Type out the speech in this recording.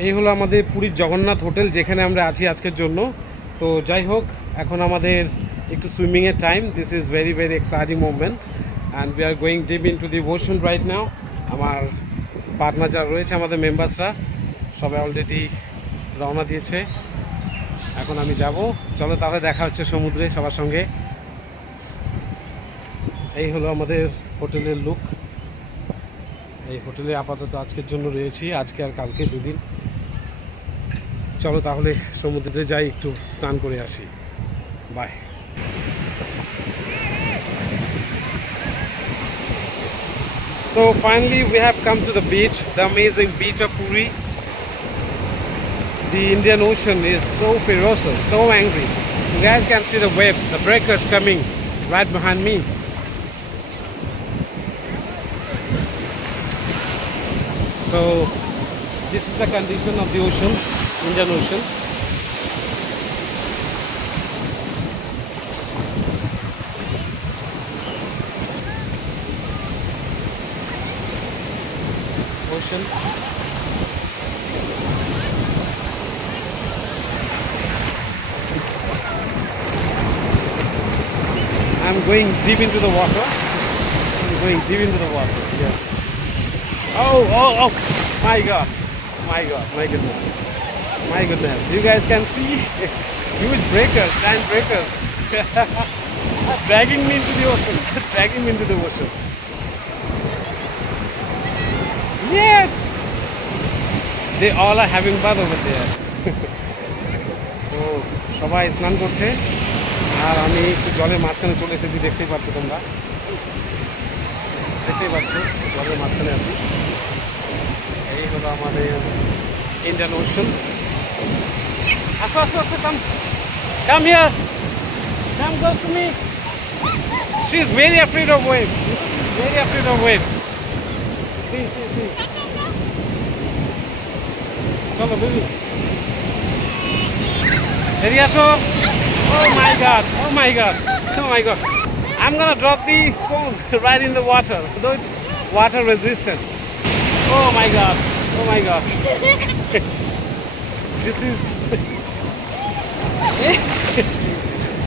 এই হলো আমাদের পুরীর জগন্নাথ হোটেল, যেখানে আমরা আছি আজকের জন্য। তো যাই হোক, এখন আমাদের একটু সুইমিংয়ের time. This is very very exciting moment and we are going deep into the ocean right now. আমার পার্টনার যারা রয়েছে, আমাদের মেম্বার্সরা সবাই অলরেডি রওনা দিয়েছে। এখন আমি যাব। চলো তাহলে দেখা হচ্ছে সমুদ্রে সবার সঙ্গে। এই হলো আমাদের হোটেলের লুক। এই হোটেলে আপাতত আজকের জন্য রয়েছি, আজকে আর কালকে দুদিন। চলো তাহলে সমুদ্রে যাই, একটু স্নান করে আসি। By. So finally we have come to the beach, the amazing beach of Puri. The Indian Ocean is so ferocious, so angry. You guys can see the waves, the breakers coming right behind me. So this is the condition of the ocean, Indian Ocean. Ocean. I'm going deep into the water. I'm going deep into the water. Yes. Oh! My God! My God! My goodness! My goodness! You guys can see huge breakers, giant breakers, dragging me into the ocean. Dragging me into the ocean. Yes! They all are having bath over there. তো সবাই স্নান করছে আর আমি একটু জলের মাঝখানে চলে এসেছি। দেখতেই পাচ্ছ, তোমরা দেখতেই পাচ্ছ, জলের মাঝখানে আছি। এই হলো আমাদের ইন্ডিয়ান ওশন। আসো আসো আসো, come here, come close to me. She is very afraid of waves, very afraid of waves. Sea sea sea, চলো বেবি, এদিকে আসো। Oh my God! Oh my God! Oh my God! I'm gonna drop the phone right in the water, though it's water resistant. Oh my God! Oh my God! This is